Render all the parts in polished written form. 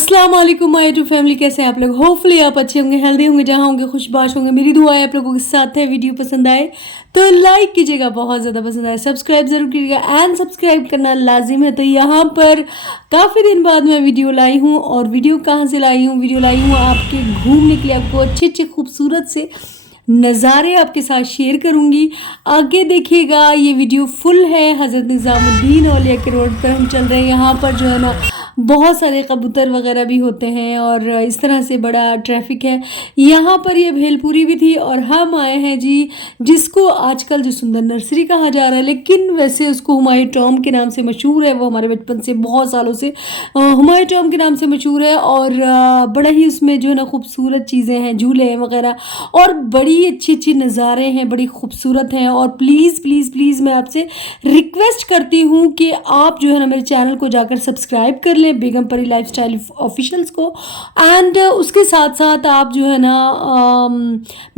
अस्सलाम वालेकुम my to family. कैसे हैं आप लोग? होपफुली आप अच्छे होंगे, हेल्दी होंगे, जहाँ होंगे खुशबाश होंगे। मेरी दुआ है आप लोगों के साथ है। वीडियो पसंद आए तो लाइक कीजिएगा, बहुत ज़्यादा पसंद आए सब्सक्राइब जरूर कीजिएगा एंड सब्सक्राइब करना लाजिम है। तो यहाँ पर काफ़ी दिन बाद मैं वीडियो लाई हूँ, और वीडियो कहाँ से लाई हूँ? वीडियो लाई हूँ आपके घूमने के लिए, आपको अच्छे अच्छे खूबसूरत से नज़ारे आपके साथ शेयर करूंगी। आगे देखिएगा, ये वीडियो फुल है। हज़रत निज़ामुद्दीन औलिया के रोड पर हम चल रहे हैं। यहाँ पर जो है ना बहुत सारे कबूतर वगैरह भी होते हैं, और इस तरह से बड़ा ट्रैफिक है। यहाँ पर ये भेलपुरी भी थी, और हम आए हैं जी जिसको आजकल जो सुंदर नर्सरी कहा जा रहा है, लेकिन वैसे उसको हुमायूं टॉम के नाम से मशहूर है। वो हमारे बचपन से बहुत सालों से हुमायूं टॉम के नाम से मशहूर है, और बड़ा ही उसमें जो है ना खूबसूरत चीज़ें हैं, झूले हैं वगैरह, और बड़ी अच्छी अच्छी नज़ारे हैं, बड़ी खूबसूरत हैं। और प्लीज़ प्लीज़ प्लीज़ मैं आपसे रिक्वेस्ट करती हूँ कि आप जो है ना मेरे चैनल को जाकर सब्सक्राइब कर लें, बेगम परी लाइफस्टाइल ऑफिशियल्स को। एंड उसके साथ साथ आप जो है ना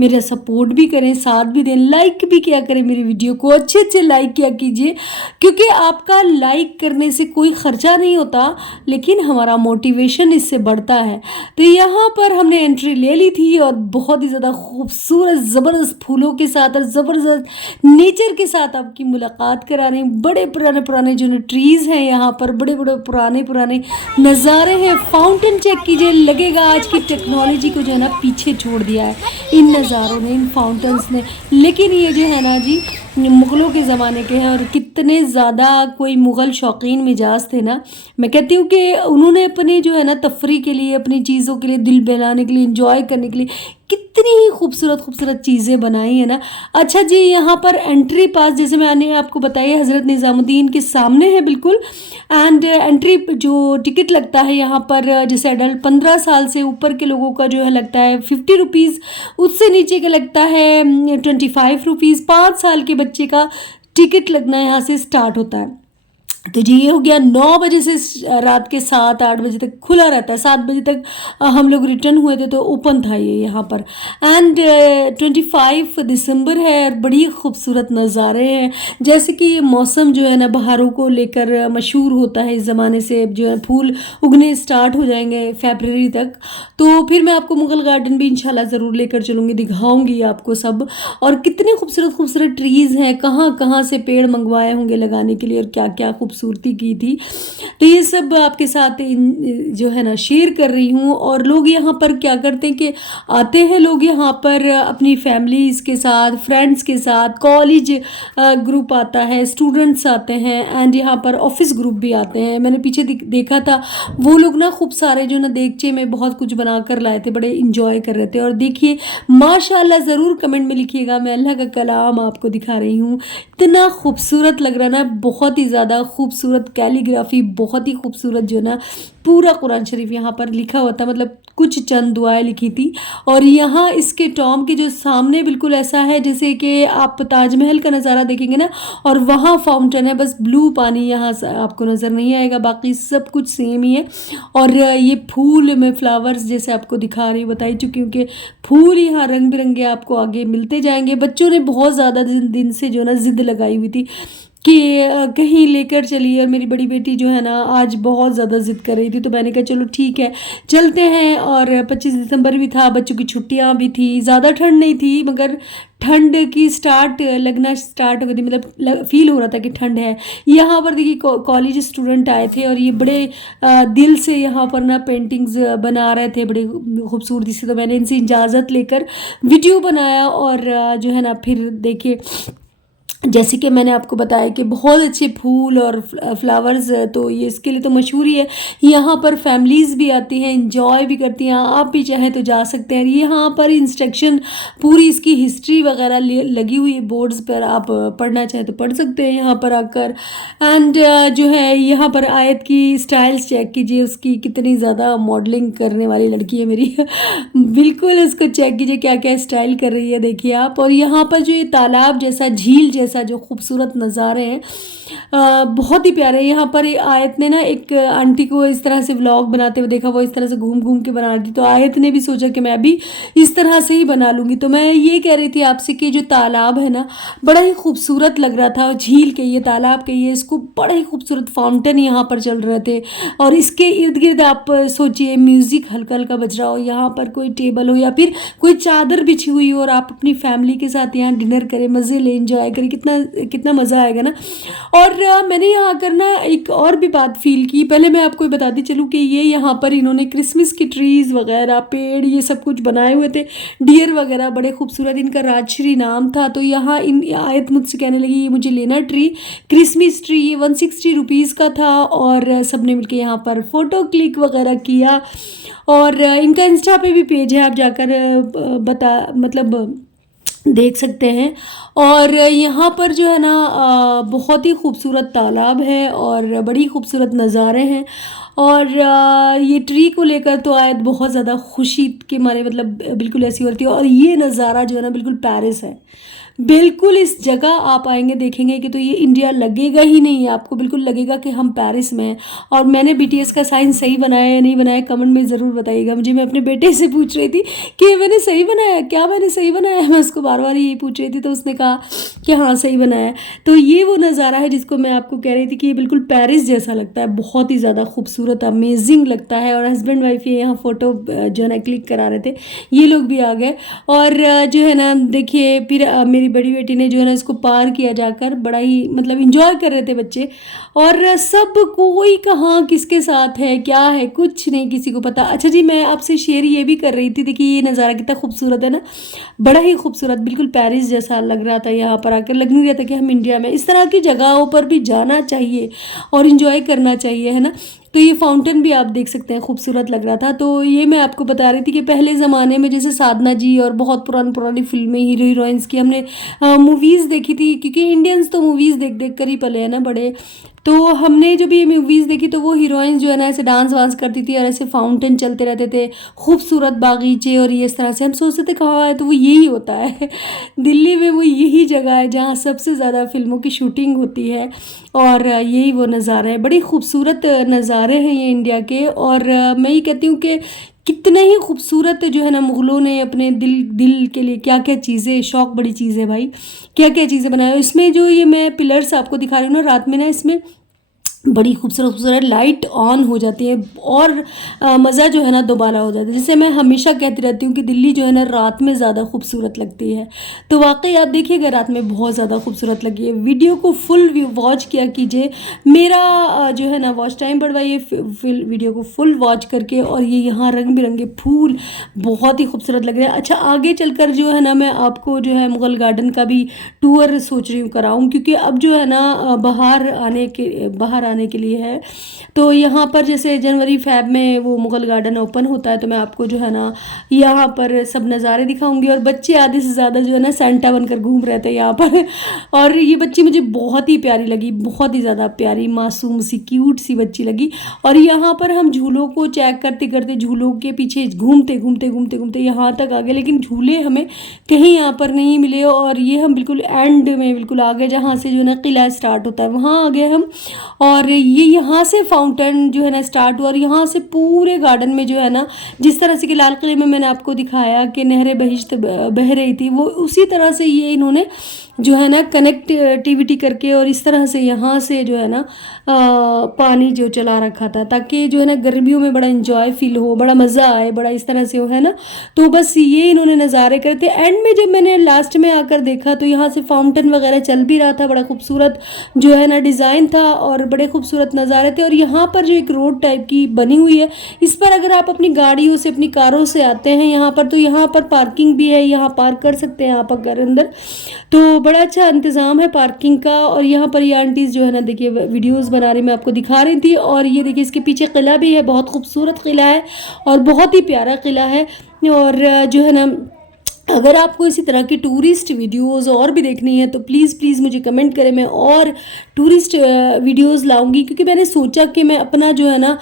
मेरा सपोर्ट भी करें, साथ भी दें, लाइक भी किया करें मेरी वीडियो को, अच्छे अच्छे लाइक किया कीजिए, क्योंकि आपका लाइक करने से कोई ख़र्चा नहीं होता, लेकिन हमारा मोटिवेशन इससे बढ़ता है। तो यहाँ पर हमने एंट्री ले ली थी, और बहुत ही ज़्यादा खूबसूरत ज़बरदस्त फूलों के साथ और ज़बरदस्त नेचर के साथ आपकी मुलाकात करा रही हूँ। बड़े पुराने पुराने जो ट्रीज़ हैं यहाँ पर, बड़े बड़े पुराने पुराने नज़ारे हैं। फाउंटेन चेक कीजिए, लगेगा आज की टेक्नोलॉजी को जो है ना पीछे छोड़ दिया है इन नज़ारों ने, इन फाउंटेन्स ने। लेकिन ये जो है ना जी मुग़लों के ज़माने के हैं, और कितने ज़्यादा कोई मुग़ल शौकीन मिजाज थे ना। मैं कहती हूँ कि उन्होंने अपनी जो है ना तफरी के लिए, अपनी चीज़ों के लिए, दिल बहलाने के लिए, इंजॉय करने के लिए कितनी ही खूबसूरत खूबसूरत चीज़ें बनाई है ना। अच्छा जी, यहाँ पर एंट्री पास जैसे मैंने आपको बताया हज़रत निज़ामुद्दीन के सामने है बिल्कुल। एंड एंट्री जो टिकट लगता है यहाँ पर, जैसे अडल्ट 15 साल से ऊपर के लोगों का जो है लगता है 50 रुपीज़, उससे नीचे का लगता है 25 रुपीज़। 5 साल के बच्चे का टिकट लगना यहाँ से स्टार्ट होता है। तो जी ये हो गया 9 बजे से रात के 7-8 बजे तक खुला रहता है। 7 बजे तक हम लोग रिटर्न हुए थे तो ओपन था ये यहाँ पर। एंड 25 दिसंबर है, बड़ी खूबसूरत नज़ारे हैं। जैसे कि ये मौसम जो है ना बहारों को लेकर मशहूर होता है इस ज़माने से, जो है फूल उगने स्टार्ट हो जाएंगे फरवरी तक। तो फिर मैं आपको मुग़ल गार्डन भी इंशाल्लाह ज़रूर लेकर चलूँगी, दिखाऊँगी आपको सब। और कितने खूबसूरत खूबसूरत ट्रीज़ हैं, कहाँ कहाँ से पेड़ मंगवाए होंगे लगाने के लिए, और क्या क्या खूबसूरती की थी। तो ये सब आपके साथ जो है ना शेयर कर रही हूँ। और लोग यहाँ पर क्या करते हैं कि आते हैं लोग यहाँ पर अपनी फैमिलीज़ के साथ, फ्रेंड्स के साथ, कॉलेज ग्रुप आता है, स्टूडेंट्स आते हैं, एंड यहाँ पर ऑफिस ग्रुप भी आते हैं। मैंने पीछे देखा था, वो लोग ना खूब सारे जो ना देगचे में बहुत कुछ बना कर लाए थे, बड़े इंजॉय कर रहे थे। और देखिए माशाल्लाह, ज़रूर कमेंट में लिखिएगा, मैं अल्लाह का कलाम आपको दिखा रही हूँ। इतना खूबसूरत लग रहा ना, बहुत ही ज़्यादा खूबसूरत कैलीग्राफी, बहुत ही खूबसूरत जो ना पूरा कुरान शरीफ यहाँ पर लिखा हुआ था, मतलब कुछ चंद दुआएं लिखी थी। और यहाँ इसके टॉम के जो सामने बिल्कुल ऐसा है जैसे कि आप ताजमहल का नज़ारा देखेंगे ना, और वहाँ फाउंटेन है, बस ब्लू पानी यहाँ आपको नज़र नहीं आएगा, बाकी सब कुछ सेम ही है। और ये फूल में फ्लावर्स जैसे आपको दिखा रही हूँ, बताई चुकी हूँ कि फूल यहाँ रंग बिरंगे आपको आगे मिलते जाएंगे। बच्चों ने बहुत ज़्यादा दिन से जो ना ज़िद लगाई हुई थी कि कहीं लेकर चलिए, और मेरी बड़ी बेटी जो है ना आज बहुत ज़्यादा ज़िद कर रही थी, तो मैंने कहा चलो ठीक है चलते हैं। और 25 दिसंबर भी था, बच्चों की छुट्टियां भी थी, ज़्यादा ठंड नहीं थी, मगर ठंड की लगना स्टार्ट हो गई थी, मतलब फील हो रहा था कि ठंड है। यहाँ पर देखिए कॉलेज स्टूडेंट आए थे, और ये बड़े दिल से यहाँ पर ना पेंटिंग्स बना रहे थे बड़ी खूबसूरती से। तो मैंने इनसे इजाज़त लेकर वीडियो बनाया, और जो है ना फिर देखिए जैसे कि मैंने आपको बताया कि बहुत अच्छे फूल और फ्लावर्स, तो ये इसके लिए तो मशहूर ही है। यहाँ पर फैमिलीज़ भी आती हैं, इंजॉय भी करती हैं, आप भी चाहें तो जा सकते हैं। यहाँ पर इंस्ट्रक्शन पूरी इसकी हिस्ट्री वगैरह लगी हुई है बोर्ड्स पर, आप पढ़ना चाहें तो पढ़ सकते हैं यहाँ पर आकर। एंड जो है यहाँ पर आयत की स्टाइल्स चेक कीजिए, उसकी कितनी ज़्यादा मॉडलिंग करने वाली लड़की है मेरी बिल्कुल उसको चेक कीजिए क्या क्या स्टाइल कर रही है, देखिए आप। और यहाँ पर जो ये तालाब जैसा, झील जैसा साथ जो खूबसूरत नज़ारे हैं बहुत ही प्यारे। यहाँ पर आयत ने ना एक आंटी को इस तरह से व्लॉग बनाते हुए देखा, वो इस तरह से घूम घूम के बना रही थी, तो आयत ने भी सोचा कि मैं भी इस तरह से ही बना लूँगी। तो मैं ये कह रही थी आपसे कि जो तालाब है ना बड़ा ही खूबसूरत लग रहा था, झील कहिए तालाब कहिए इसको, बड़ा ही खूबसूरत फाउंटेन यहाँ पर चल रहे थे और इसके इर्द गिर्द आप सोचिए म्यूज़िक हल्का हल्का बज रहा हो, यहाँ पर कोई टेबल हो या फिर कोई चादर बिछी हुई हो और आप अपनी फैमिली के साथ यहाँ डिनर करें, मज़े ले, इंजॉय करें, कितना कितना मज़ा आएगा ना। और मैंने यहाँ आकर ना एक और भी बात फील की। पहले मैं आपको बताती चलूँ कि ये यहाँ पर इन्होंने क्रिसमस की ट्रीज़ वगैरह, पेड़, ये सब कुछ बनाए हुए थे, डियर वगैरह बड़े खूबसूरत, इनका राजश्री नाम था। तो यहाँ इन आयत मुझसे कहने लगी ये मुझे लेना ट्री, क्रिसमस ट्री, ये 160 रुपीज़ का था और सब ने मिलकर यहाँ पर फ़ोटो क्लिक वगैरह किया। और इनका इंस्टा पे भी पेज है, आप जाकर देख सकते हैं। और यहाँ पर जो है ना बहुत ही खूबसूरत तालाब है और बड़ी खूबसूरत नज़ारे हैं। और ये ट्री को लेकर तो आयत बहुत ज़्यादा खुशी के मारे बिल्कुल ऐसी होती है। और ये नज़ारा जो है ना बिल्कुल पेरिस है, बिल्कुल इस जगह आप आएंगे देखेंगे कि तो ये इंडिया लगेगा ही नहीं, आपको बिल्कुल लगेगा कि हम पेरिस में हैं। और मैंने BTS का साइन सही बनाया या नहीं बनाया कमेंट में ज़रूर बताइएगा मुझे। मैं अपने बेटे से पूछ रही थी कि मैंने सही बनाया क्या, मैंने सही बनाया, मैं उसको बार बार यही पूछ रही थी, तो उसने कहा कि हाँ सही बनाया। तो ये वो नज़ारा है जिसको मैं आपको कह रही थी कि ये बिल्कुल पेरिस जैसा लगता है, बहुत ही ज़्यादा खूबसूरत अमेजिंग लगता है। और हस्बैंड वाइफ ये यहाँ फ़ोटो जो है ना क्लिक करा रहे थे, ये लोग भी आ गए। और जो है ना देखिए फिर मेरी बड़ी बेटी ने जो है ना इसको पार किया जाकर, बड़ा ही इंजॉय कर रहे थे बच्चे। और सब कोई कहाँ किसके साथ है क्या है कुछ नहीं किसी को पता। अच्छा जी, मैं आपसे शेयर ये भी कर रही थी, देखिए ये नज़ारा कितना खूबसूरत है ना, बड़ा ही खूबसूरत, बिल्कुल पेरिस जैसा लग रहा था। यहाँ पर आकर लग नहीं रहा था कि हम इंडिया में। इस तरह की जगहों पर भी जाना चाहिए और इन्जॉय करना चाहिए, है ना। तो ये फाउंटेन भी आप देख सकते हैं, खूबसूरत लग रहा था। तो ये मैं आपको बता रही थी कि पहले ज़माने में जैसे साधना जी और बहुत पुरानी पुरानी फिल्में, हीरो हीरोइंस की हमने मूवीज़ देखी थी, क्योंकि इंडियंस तो मूवीज़ देख देख कर ही पले हैं ना बड़े। तो हमने जब ये मूवीज़ देखी तो वो हीरोइंस जो है ना ऐसे डांस वांस करती थी और ऐसे फाउंटेन चलते रहते थे, खूबसूरत बागीचे, और ये इस तरह से हम सोचते थे कहाँ है, तो वो यही होता है दिल्ली में वो यही जगह है जहाँ सबसे ज़्यादा फिल्मों की शूटिंग होती है। और यही वो नज़ारे हैं, बड़ी खूबसूरत नज़ारे हैं ये इंडिया के। और मैं ये कहती हूँ कि कितने ही खूबसूरत जो है ना मुग़लों ने अपने दिल के लिए क्या क्या चीज़ें, शौक बड़ी चीज़ है भाई, क्या क्या चीज़ें बनाई। इसमें जो ये मैं पिलर्स आपको दिखा रही हूँ ना, रात में ना इसमें बड़ी खूबसूरत खूबसूरत लाइट ऑन हो जाती है और मज़ा जो है ना दोबारा हो जाता है। जैसे मैं हमेशा कहती रहती हूँ कि दिल्ली जो है ना रात में ज़्यादा खूबसूरत लगती है, तो वाकई आप देखिएगा रात में बहुत ज़्यादा खूबसूरत लगी है। वीडियो को फुल वॉच किया कीजिए, मेरा जो है ना वॉच टाइम बढ़वाइए वीडियो को फुल वॉच करके। और ये यहाँ रंग बिरंगे फूल बहुत ही खूबसूरत लग रहे हैं। अच्छा, आगे चलकर जो है ना मैं आपको जो है मुग़ल गार्डन का भी टूर सोच रही हूँ कराऊँ, क्योंकि अब जो है ना बाहर आने के लिए है। तो यहाँ पर जैसे जनवरी फैब में वो मुग़ल गार्डन ओपन होता है, तो मैं आपको जो है ना यहाँ पर सब नज़ारे दिखाऊंगी। और बच्चे आधे से ज़्यादा जो है ना सेंटा बनकर घूम रहे थे यहाँ पर। और ये बच्ची मुझे बहुत ही प्यारी लगी, बहुत ही ज़्यादा प्यारी, मासूम सी, क्यूट सी बच्ची लगी। और यहाँ पर हम झूलों को चेक करते करते झूलों के पीछे घूमते घूमते घूमते घूमते यहाँ तक आ गए, लेकिन झूले हमें कहीं यहाँ पर नहीं मिले। और ये हम बिल्कुल एंड में बिल्कुल आ गए, जहाँ से जो है ना किला स्टार्ट होता है, वहाँ आ गए हम। और ये यहाँ से फाउंटेन जो है ना स्टार्ट हुआ, और यहाँ से पूरे गार्डन में जो है ना जिस तरह से कि लाल किले में मैंने आपको दिखाया कि नहरें बहिश्त बह रही थी, वो उसी तरह से ये इन्होंने जो है ना कनेक्टिविटी करके और इस तरह से यहाँ से जो है ना पानी जो चला रखा था, ताकि जो है ना गर्मियों में बड़ा इन्जॉय फील हो, बड़ा मज़ा आए, बड़ा इस तरह से हो, है ना। तो बस ये इन्होंने नज़ारे करे थे। एंड में जब मैंने लास्ट में आकर देखा तो यहाँ से फाउंटेन वगैरह चल भी रहा था, बड़ा खूबसूरत जो है ना डिज़ाइन था और बड़े खूबसूरत नज़ारे थे। और यहाँ पर जो एक रोड टाइप की बनी हुई है, इस पर अगर आप अपनी गाड़ियों से, अपनी कारों से आते हैं यहाँ पर, तो यहाँ पर पार्किंग भी है, यहाँ पार्क कर सकते हैं आप अगर अंदर। तो बड़ा अच्छा इंतज़ाम है पार्किंग का। और यहाँ पर ये आंटीज़ जो है ना देखिए वीडियोस बना रही, मैं आपको दिखा रही थी। और ये देखिए इसके पीछे किला भी है, बहुत खूबसूरत किला है और बहुत ही प्यारा किला है। और जो है ना अगर आपको इसी तरह की टूरिस्ट वीडियोस और भी देखनी है तो प्लीज़ प्लीज़ मुझे कमेंट करें, मैं और टूरिस्ट वीडियोस लाऊंगी, क्योंकि मैंने सोचा कि मैं अपना जो है ना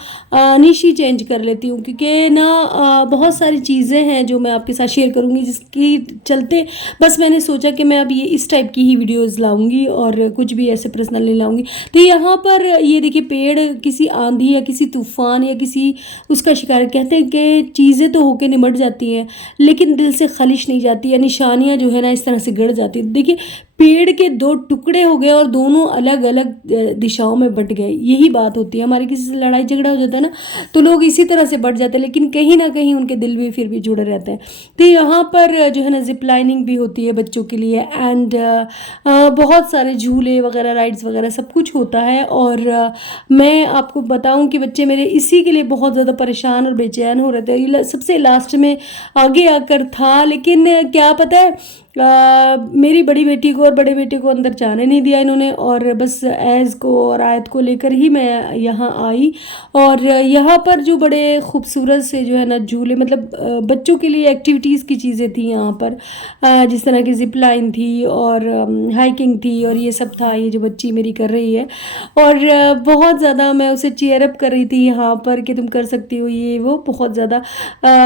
निश ही चेंज कर लेती हूँ, क्योंकि ना बहुत सारी चीज़ें हैं जो मैं आपके साथ शेयर करूँगी, जिसकी चलते बस मैंने सोचा कि मैं अब ये इस टाइप की ही वीडियोज़ लाऊंगी और कुछ भी ऐसे पर्सनल नहीं लाऊंगी। तो यहाँ पर ये देखिए, पेड़ किसी आंधी या किसी तूफ़ान या किसी उसका शिकार, कहते हैं कि चीज़ें तो होके निमट जाती हैं लेकिन दिल से खालिश नहीं जाती, या निशानियाँ जो है ना इस तरह से गड़ जाती है। देखिए, पेड़ के दो टुकड़े हो गए और दोनों अलग अलग दिशाओं में बट गए। यही बात होती है, हमारी किसी से लड़ाई झगड़ा हो जाता है ना तो लोग इसी तरह से बट जाते हैं, लेकिन कहीं ना कहीं उनके दिल भी फिर भी जुड़े रहते हैं। तो यहाँ पर जो है ना जिप लाइनिंग भी होती है बच्चों के लिए, एंड बहुत सारे झूले वगैरह, राइड्स वगैरह सब कुछ होता है। और मैं आपको बताऊं कि बच्चे मेरे इसी के लिए बहुत ज़्यादा परेशान और बेचैन हो रहे थे। ये सबसे लास्ट में आगे आकर था, लेकिन क्या पता है, मेरी बड़ी बेटी को और बड़े बेटे को अंदर जाने नहीं दिया इन्होंने, और बस ऐज़ को और आयत को लेकर ही मैं यहाँ आई। और यहाँ पर जो बड़े खूबसूरत से जो है ना झूले, मतलब बच्चों के लिए एक्टिविटीज़ की चीज़ें थी यहाँ पर, जिस तरह की जिप लाइन थी और हाइकिंग थी और ये सब था, ये जो बच्ची मेरी कर रही है। और बहुत ज़्यादा मैं उसे चेयर अप कर रही थी यहाँ पर कि तुम कर सकती हो ये वो, बहुत ज़्यादा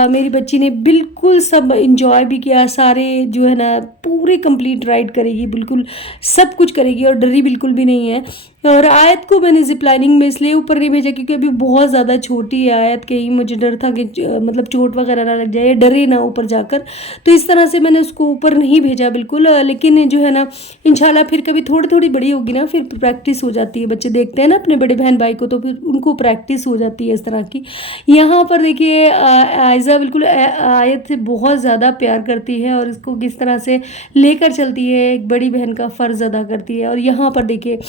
मेरी बच्ची ने बिल्कुल सब इंजॉय भी किया, सारे जो है ना पूरे कंप्लीट राइड करेगी, बिल्कुल सब कुछ करेगी और डरी बिल्कुल भी नहीं है। और आयत को मैंने जिप लाइनिंग में इसलिए ऊपर नहीं भेजा क्योंकि अभी बहुत ज़्यादा छोटी है आयत, के ही मुझे डर था कि मतलब चोट वगैरह ना लग जाए, डरे ना ऊपर जाकर, तो इस तरह से मैंने उसको ऊपर नहीं भेजा बिल्कुल। लेकिन जो है ना इंशाल्लाह फिर कभी थोड़ी थोड़ी बड़ी होगी ना फिर प्रैक्टिस हो जाती है, बच्चे देखते हैं ना अपने बड़े बहन भाई को तो फिर उनको प्रैक्टिस हो जाती है इस तरह की। यहाँ पर देखिए आयज़ा बिल्कुल आयत से बहुत ज़्यादा प्यार करती है और इसको किस तरह से लेकर चलती है, एक बड़ी बहन का फ़र्ज़ अदा करती है। और यहाँ पर देखिए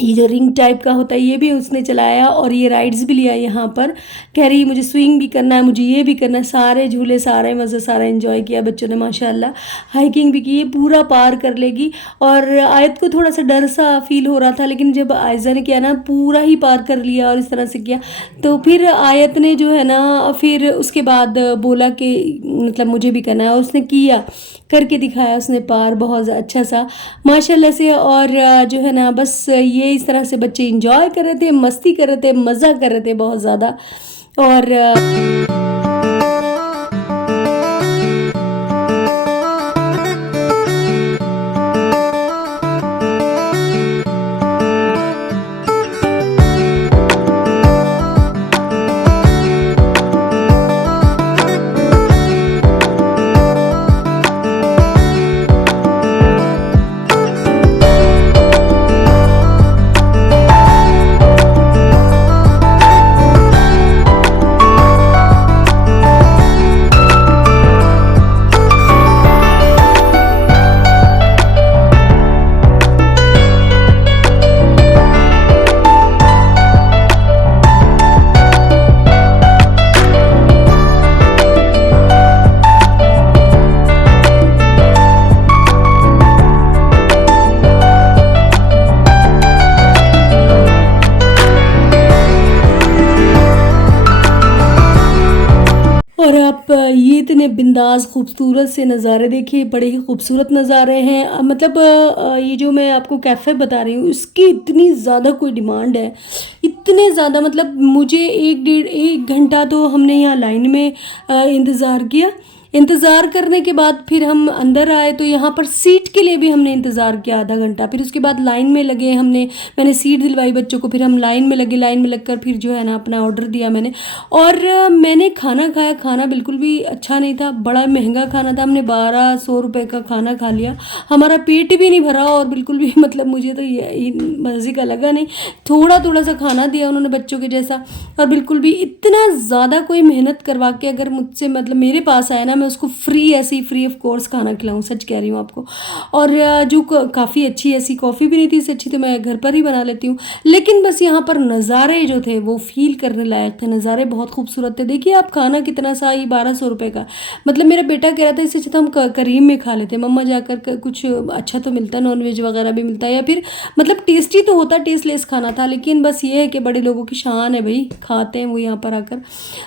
ये जो रिंग टाइप का होता है ये भी उसने चलाया और ये राइड्स भी लिया यहाँ पर, कह रही मुझे स्विंग भी करना है, मुझे ये भी करना है, सारे झूले सारे मज़े सारा एंजॉय किया बच्चों ने माशाल्लाह। हाइकिंग भी की, ये पूरा पार कर लेगी। और आयत को थोड़ा सा डर सा फील हो रहा था, लेकिन जब आयज़ा ने किया ना पूरा ही पार कर लिया और इस तरह से किया, तो फिर आयत ने जो है ना फिर उसके बाद बोला कि मतलब मुझे भी करना है, और उसने किया, करके दिखाया उसने पार बहुत अच्छा सा माशाल्लाह से। और जो है ना बस ये इस तरह से बच्चे इंजॉय कर रहे थे, मस्ती कर रहे थे, मज़ा कर रहे थे बहुत ज़्यादा। और और आप ये इतने बिंदास खूबसूरत से नज़ारे देखिए, बड़े ही खूबसूरत नज़ारे हैं। मतलब ये जो मैं आपको कैफ़े बता रही हूँ इसकी इतनी ज़्यादा कोई डिमांड है, इतने ज़्यादा, मतलब मुझे 1 घंटा तो हमने यहाँ लाइन में इंतज़ार किया। इंतज़ार करने के बाद फिर हम अंदर आए तो यहाँ पर सीट के लिए भी हमने इंतज़ार किया आधा घंटा, फिर उसके बाद लाइन में लगे हमने, मैंने सीट दिलवाई बच्चों को, फिर हम लाइन में लगे, लाइन में लगकर फिर जो है ना अपना ऑर्डर दिया मैंने। और मैंने खाना खाया, खाना बिल्कुल भी अच्छा नहीं था, बड़ा महंगा खाना था, हमने 1200 रुपये का खाना खा लिया, हमारा पेट भी नहीं भरा और बिल्कुल भी मतलब मुझे तो ये मज़े का लगा नहीं। थोड़ा थोड़ा सा खाना दिया उन्होंने बच्चों के जैसा, और बिल्कुल भी इतना ज़्यादा कोई मेहनत करवा के अगर मुझसे मतलब मेरे पास आया ना, मैं उसको फ्री, ऐसे ही फ्री ऑफ कोर्स खाना खिलाऊं, सच कह रही हूँ आपको। और जो काफ़ी अच्छी ऐसी कॉफ़ी भी नहीं थी, इससे अच्छी तो मैं घर पर ही बना लेती हूँ, लेकिन बस यहाँ पर नज़ारे जो थे वो फील करने लायक थे, नज़ारे बहुत खूबसूरत थे। देखिए आप, खाना कितना सा ही 1200 रुपये का, मतलब मेरा बेटा कह रहा था इससे अच्छा तो हम करीम में खा लेते, मम्मा जाकर कुछ अच्छा तो मिलता, नॉनवेज वगैरह भी मिलता है, या फिर मतलब टेस्टी तो होता, टेस्टलेस खाना था, लेकिन बस ये है कि बड़े लोगों की शान है भाई, खाते हैं वो यहाँ पर आकर।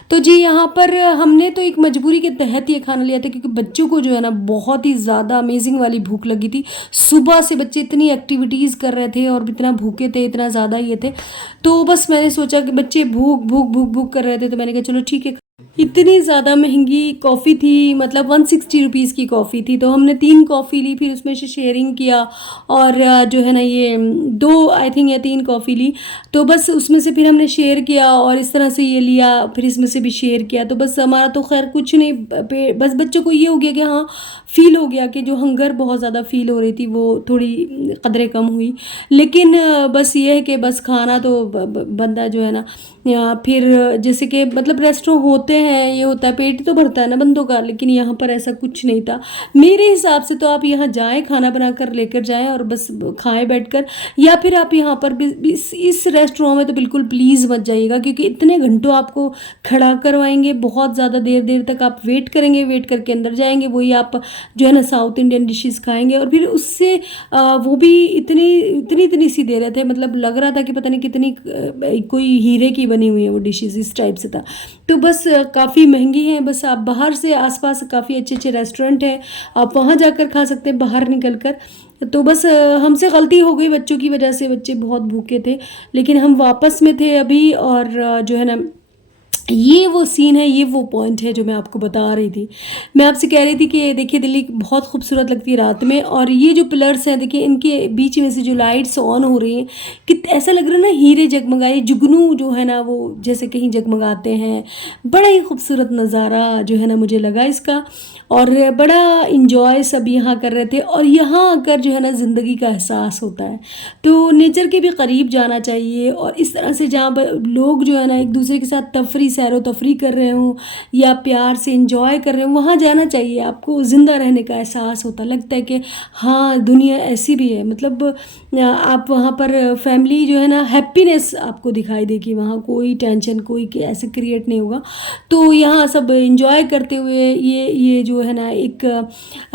तो जी यहाँ पर हमने तो एक मजबूरी के तहत ये खाना लिया था क्योंकि बच्चों को जो है ना बहुत ही ज़्यादा अमेजिंग वाली भूख लगी थी। सुबह से बच्चे इतनी एक्टिविटीज़ कर रहे थे और इतना भूखे थे, इतना ज़्यादा ये थे। तो बस मैंने सोचा कि बच्चे भूख भूख भूख भूख कर रहे थे, तो मैंने कहा चलो ठीक है। इतनी ज़्यादा महंगी कॉफ़ी थी, मतलब 160 रुपीज़ की कॉफ़ी थी, तो हमने 3 कॉफ़ी ली, फिर उसमें से शेयरिंग किया और जो है ना ये 2 आई थिंक या 3 कॉफ़ी ली। तो बस उसमें से फिर हमने शेयर किया और इस तरह से ये लिया, फिर इसमें से भी शेयर किया। तो बस हमारा तो खैर कुछ नहीं, बस बच्चों को ये हो गया कि हाँ, फ़ील हो गया कि जो हंगर बहुत ज़्यादा फ़ील हो रही थी वो थोड़ी कदरें कम हुई। लेकिन बस ये है कि बस खाना तो बंदा जो है ना, या फिर जैसे कि मतलब रेस्टोरेंट होते हैं, ये होता है पेट तो भरता है ना बंदों का, लेकिन यहाँ पर ऐसा कुछ नहीं था मेरे हिसाब से। तो आप यहाँ जाएं, खाना बना कर लेकर जाएं और बस खाएं बैठकर, या फिर आप यहाँ पर भी इस रेस्टोरेंट में तो बिल्कुल प्लीज़ मत जाइएगा क्योंकि इतने घंटों आपको खड़ा करवाएंगे, बहुत ज़्यादा देर देर तक आप वेट करेंगे, वेट करके अंदर जाएंगे, वही आप जो है ना साउथ इंडियन डिशेज़ खाएंगे और फिर उससे वो भी इतनी इतनी इतनी सी दे रहे थे, मतलब लग रहा था कि पता नहीं कितनी कोई हीरे की बनी हुई है वो डिशेज़, इस टाइप से था। तो बस काफ़ी महंगी हैं। बस आप बाहर से आसपास काफ़ी अच्छे अच्छे रेस्टोरेंट हैं, आप वहाँ जाकर खा सकते हैं बाहर निकल कर। तो बस हमसे गलती हो गई बच्चों की वजह से, बच्चे बहुत भूखे थे, लेकिन हम वापस में थे अभी और जो है ना ये वो सीन है, ये वो पॉइंट है जो मैं आपको बता रही थी। मैं आपसे कह रही थी कि देखिए दिल्ली बहुत खूबसूरत लगती है रात में, और ये जो पिलर्स हैं देखिए, इनके बीच में से जो लाइट्स ऑन हो रही हैं, कि ऐसा लग रहा है ना हीरे जगमगाए, जुगनू जो है ना वो जैसे कहीं जगमगाते हैं। बड़ा ही खूबसूरत नज़ारा जो है ना मुझे लगा इसका, और बड़ा इंजॉय सब यहाँ कर रहे थे। और यहाँ आकर जो है ना ज़िंदगी का एहसास होता है। तो नेचर के भी करीब जाना चाहिए, और इस तरह से जहाँ पर लोग जो है ना एक दूसरे के साथ तफरी सैरो तफरी कर रहे हों या प्यार से इंजॉय कर रहे हों, वहाँ जाना चाहिए। आपको ज़िंदा रहने का एहसास होता, लगता है कि हाँ दुनिया ऐसी भी है। मतलब आप वहाँ पर फैमिली जो है ना, हैप्पीनेस आपको दिखाई देगी, वहाँ कोई टेंशन कोई ऐसे क्रिएट नहीं होगा। तो यहाँ सब इंजॉय करते हुए ये जो है ना एक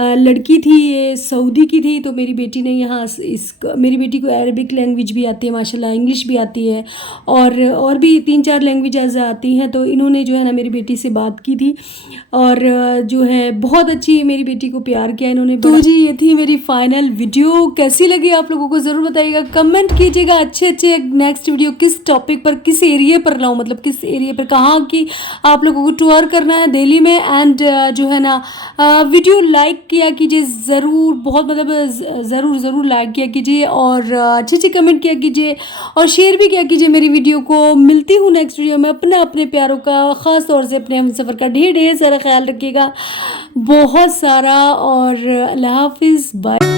लड़की थी, ये सऊदी की थी। तो मेरी बेटी ने यहाँ मेरी बेटी को अरबिक लैंग्वेज भी आती है माशाल्लाह, इंग्लिश भी आती है, और भी 3-4 लैंग्वेजेस आती हैं। तो इन्होंने जो है ना मेरी बेटी से बात की थी, और जो है बहुत अच्छी मेरी बेटी को प्यार किया इन्होंने। तो जी ये थी मेरी फाइनल वीडियो, कैसी लगी आप लोगों को ज़रूर बताइएगा, कमेंट कीजिएगा। अच्छे अच्छे नेक्स्ट वीडियो किस टॉपिक पर, किस एरिया पर लाऊं, मतलब किस एरिया पर, कहाँ की आप लोगों को टूर करना है दिल्ली में। एंड जो है ना वीडियो लाइक किया कीजिए ज़रूर, बहुत मतलब ज़रूर ज़रूर लाइक किया कीजिए, और अच्छे अच्छे कमेंट किया कीजिए, और शेयर भी किया कीजिए मेरी वीडियो को। मिलती हूँ नेक्स्ट वीडियो में। अपने प्यारों का, ख़ास तौर से अपने हम सफ़र का ढेर ढेर सारा ख्याल रखिएगा, बहुत सारा। और अल्लाह हाफिज़, बाय।